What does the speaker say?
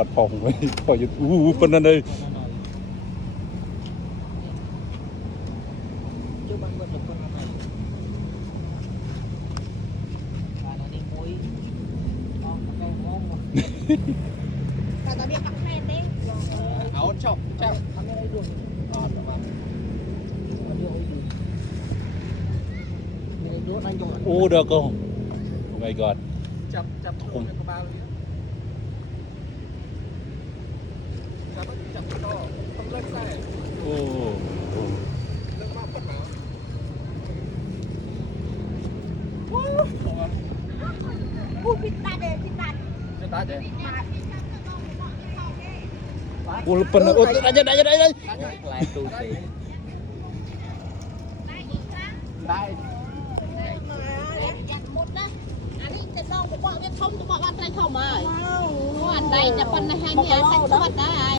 อดพองไว้พออยู่ปนนั่นเลย chưa bằng vật được con này và nó đi muối con câu ngon màแต่ตอนนี้ปักแม่เต้ áo chọc chọcทำไม่ได้ด้วยมันเยอะอยู่นี่ดูนั่งอยู่ โอ้เด้อก็ Oh my god จับคนกระบาลเลยจับต่อต้องเลิกใส่ โอ้ เลิกมากกว่าหนาว พูดพิตาเดพิตา จะตายเจ๊ โอ้ปนโอ้ได้ได้ตูสิได้ ยันหมดนะอันนี้จะน้องบอกว่าจะทมจะบอกว่าอะไรเข้ามาอันใดจะเป็นให้เนี่ยใส่สวัสดิ์ได้